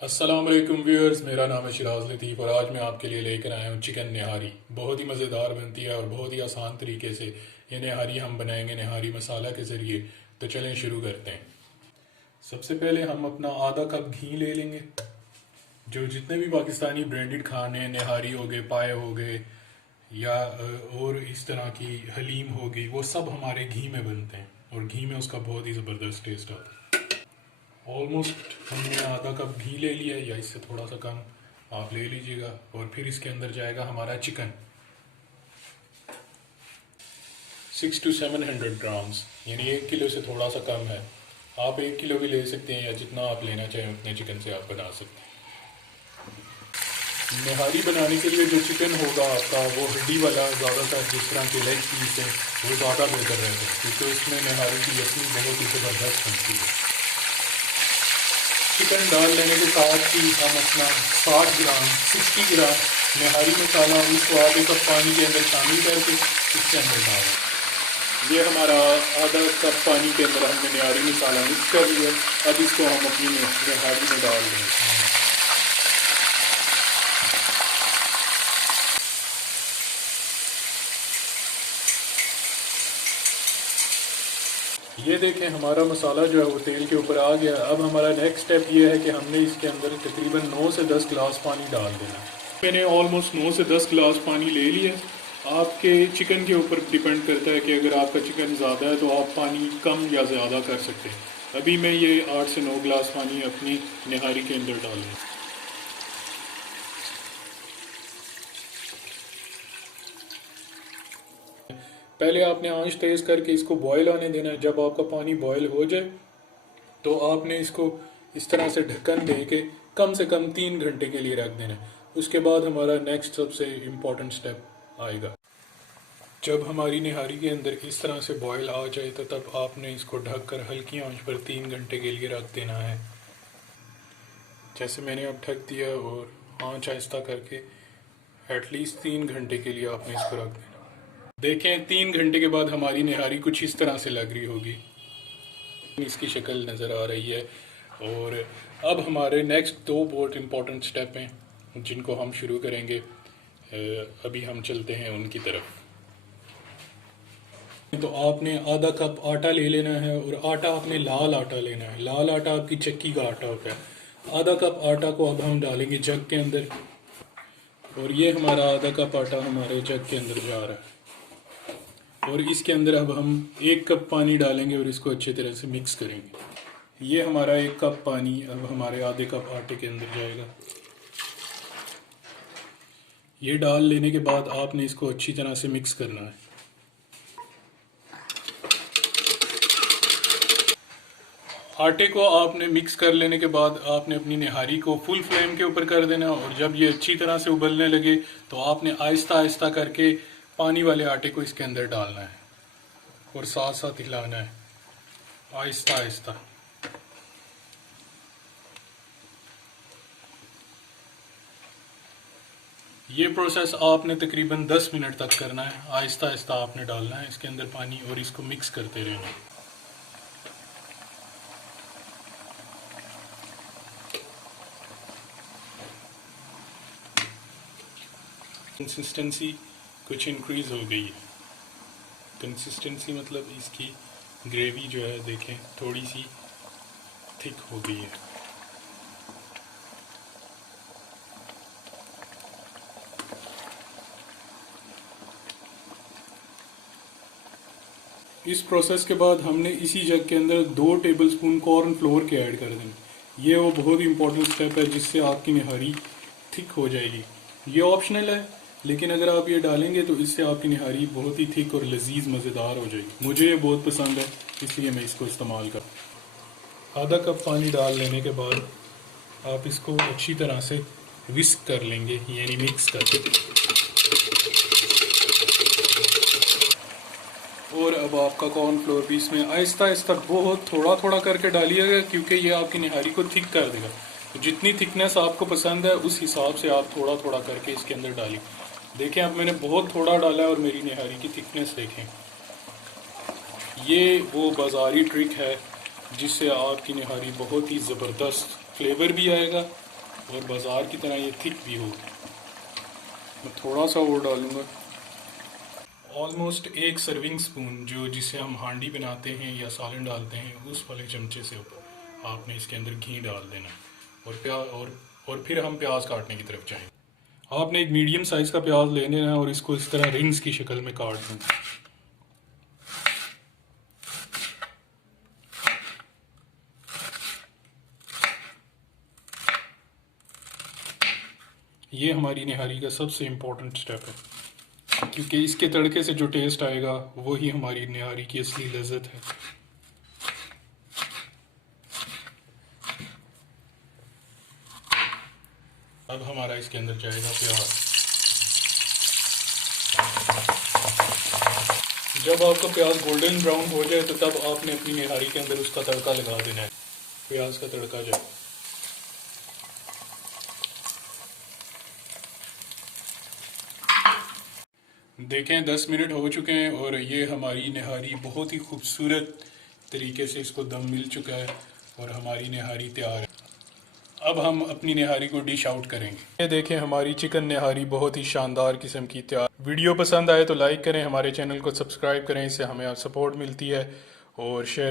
अस्सलाम वालेकुम व्यूअर्स, मेरा नाम है शिराज लतीफ़ और आज मैं आपके लिए लेकर आया हूँ चिकन निहारी। बहुत ही मज़ेदार बनती है और बहुत ही आसान तरीके से ये निहारी हम बनाएंगे निहारी मसाला के ज़रिए। तो चलें शुरू करते हैं। सबसे पहले हम अपना आधा कप घी ले लेंगे। जो जितने भी पाकिस्तानी ब्रांडेड खाने निहारी हो गए, पाए हो गए या और इस तरह की हलीम हो गई, वो सब हमारे घी में बनते हैं और घी में उसका बहुत ही ज़बरदस्त टेस्ट आता है। ऑलमोस्ट हमने आधा कप घी ले लिया है या इससे थोड़ा सा कम आप ले लीजिएगा। और फिर इसके अंदर जाएगा हमारा चिकन 600 to 700 ग्राम्स, यानी 1 किलो से थोड़ा सा कम है। आप 1 किलो भी ले सकते हैं या जितना आप लेना चाहें उतने चिकन से आप बना सकते हैं। निहारी बनाने के लिए जो चिकन होगा आपका वो हड्डी वाला, ज़्यादातर जिस तरह के लेग पीस है वो ज़्यादा बेहतर रहता है क्योंकि उसमें निहारी की यखनी बहुत ही ज़बरदस्त बनती है। चिकन डाल लेने के साथ ही हम अपना 60 ग्राम निहारी मसाला उसको आधे कप पानी के अंदर शामिल करके इसके अंदर डालें। ये हमारा आधा कप पानी के अंदर हमने निहारी मसाला मिक्स कर लिया। अब इसको हम अपनी निहारी में डाल देंगे। ये देखें हमारा मसाला जो है वो तेल के ऊपर आ गया। अब हमारा नेक्स्ट स्टेप ये है कि हमने इसके अंदर तकरीबन 9 से 10 गिलास पानी डाल देना। मैंने ऑलमोस्ट 9 से 10 गिलास पानी ले लिया। आपके चिकन के ऊपर डिपेंड करता है कि अगर आपका चिकन ज़्यादा है तो आप पानी कम या ज़्यादा कर सकते हैं। अभी मैं ये 8 से 9 गिलास पानी अपनी निहारी के अंदर डालूँ। पहले आपने आंच तेज़ करके इसको बॉयल आने देना है। जब आपका पानी बॉयल हो जाए तो आपने इसको इस तरह से ढक्कन दे के कम से कम 3 घंटे के लिए रख देना है। उसके बाद हमारा नेक्स्ट सबसे इम्पॉर्टेंट स्टेप आएगा। जब हमारी निहारी के अंदर इस तरह से बॉयल आ जाए तो तब आपने इसको ढककर हल्की आंच पर 3 घंटे के लिए रख देना है। जैसे मैंने अब ढक दिया और आंच आहिस्ता करके एटलीस्ट 3 घंटे के लिए आपने इसको रख देना। देखें 3 घंटे के बाद हमारी निहारी कुछ इस तरह से लग रही होगी, इसकी शक्ल नज़र आ रही है। और अब हमारे नेक्स्ट 2 बहुत इम्पोर्टेंट स्टेप हैं जिनको हम शुरू करेंगे। अभी हम चलते हैं उनकी तरफ। तो आपने आधा कप आटा ले लेना है और आटा आपने लाल आटा लेना है। लाल आटा आपकी चक्की का आटा होता है। आधा कप आटा को अब हम डालेंगे जग के अंदर और ये हमारा आधा कप आटा हमारे जग के अंदर जा रहा है। और इसके अंदर अब हम 1 कप पानी डालेंगे और इसको अच्छी तरह से मिक्स करेंगे। ये हमारा 1 कप पानी अब हमारे आधे कप आटे के अंदर जाएगा। ये डाल लेने के बाद आपने इसको अच्छी तरह से मिक्स करना है। आटे को आपने मिक्स कर लेने के बाद आपने अपनी निहारी को फुल फ्लेम के ऊपर कर देना और जब ये अच्छी तरह से उबलने लगे तो आपने आहिस्ता आहिस्ता करके पानी वाले आटे को इसके अंदर डालना है और साथ साथ हिलाना है आहिस्ता आहिस्ता। ये प्रोसेस आपने तकरीबन 10 मिनट तक करना है। आहिस्ता आहिस्ता आपने डालना है इसके अंदर पानी और इसको मिक्स करते रहना। कंसिस्टेंसी कुछ इंक्रीज़ हो गई है। कंसिस्टेंसी मतलब इसकी ग्रेवी जो है देखें थोड़ी सी थिक हो गई है। इस प्रोसेस के बाद हमने इसी जग के अंदर 2 टेबलस्पून कॉर्न फ्लोर के ऐड कर देंगे। ये वो बहुत ही इंपॉर्टेंट स्टेप है जिससे आपकी निहारी थिक हो जाएगी। ये ऑप्शनल है लेकिन अगर आप ये डालेंगे तो इससे आपकी निहारी बहुत ही थिक और लजीज मज़ेदार हो जाएगी। मुझे ये बहुत पसंद है इसलिए मैं इसको इस्तेमाल कर। आधा कप पानी डाल लेने के बाद आप इसको अच्छी तरह से विस्क कर लेंगे, यानी मिक्स कर। और अब आपका कॉर्नफ्लोर भी इसमें आहिस्ता आहिस्ता बहुत थोड़ा थोड़ा करके डालिएगा क्योंकि ये आपकी निहारी को थिक कर देगा। तो जितनी थिकनेस आपको पसंद है उस हिसाब से आप थोड़ा थोड़ा करके इसके अंदर डालिए। देखें अब मैंने बहुत थोड़ा डाला है और मेरी निहारी की थिकनेस देखें। ये वो बाज़ारी ट्रिक है जिससे आपकी निहारी बहुत ही ज़बरदस्त फ्लेवर भी आएगा और बाज़ार की तरह ये थिक भी हो। मैं थोड़ा सा और डालूँगा, ऑलमोस्ट 1 सर्विंग स्पून, जो जिसे हम हांडी बनाते हैं या सालन डालते हैं उस वाले चमचे से ऊपर आपने इसके अंदर घी डाल देना और और फिर हम प्याज काटने की तरफ जाएंगे। आपने एक मीडियम साइज़ का प्याज ले लेना है और इसको इस तरह रिंग्स की शक्ल में काट देना। ये हमारी निहारी का सबसे इम्पोर्टेंट स्टेप है, क्योंकि इसके तड़के से जो टेस्ट आएगा वही हमारी निहारी की असली लज्जत है। अब हमारा इसके अंदर जाएगा प्याज। जब आपका प्याज गोल्डन ब्राउन हो जाए तो तब आपने अपनी निहारी के अंदर उसका तड़का लगा देना है। प्याज का तड़का जाए, देखें 10 मिनट हो चुके हैं और ये हमारी निहारी बहुत ही खूबसूरत तरीके से इसको दम मिल चुका है और हमारी निहारी तैयार है। अब हम अपनी निहारी को डिश आउट करेंगे। ये देखें हमारी चिकन निहारी बहुत ही शानदार किस्म की तैयार। वीडियो पसंद आए तो लाइक करें, हमारे चैनल को सब्सक्राइब करें, इससे हमें सपोर्ट मिलती है, और शेयर